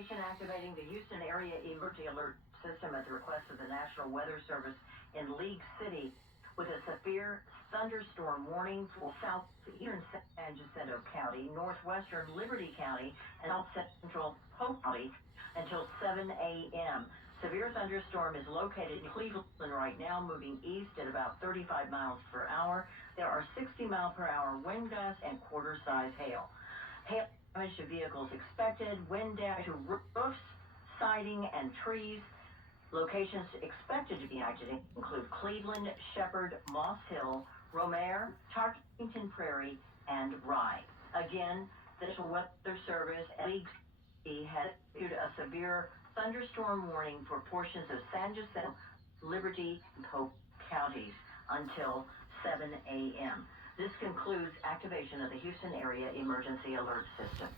station activating the Houston Area Emergency Alert System at the request of the National Weather Service in League City with a severe thunderstorm warning for southeastern San Jacinto County, northwestern Liberty County, and south central Polk County until 7 a.m. Severe thunderstorm is located in Cleveland right now, moving east at about 35 miles per hour. There are 60-mile-per-hour wind gusts and quarter-size hail. Hail damage to vehicles expected, wind damage to roofs, siding, and trees. Locations expected to be active include Cleveland, Shepherd, Moss Hill, Romare, Tarkington Prairie, and Rye. Again, the National Weather Service at League City has issued a severe thunderstorm warning for portions of San Jacinto, Liberty, and Polk counties until 7 a.m. This concludes activation of the Houston Area Emergency Alert System.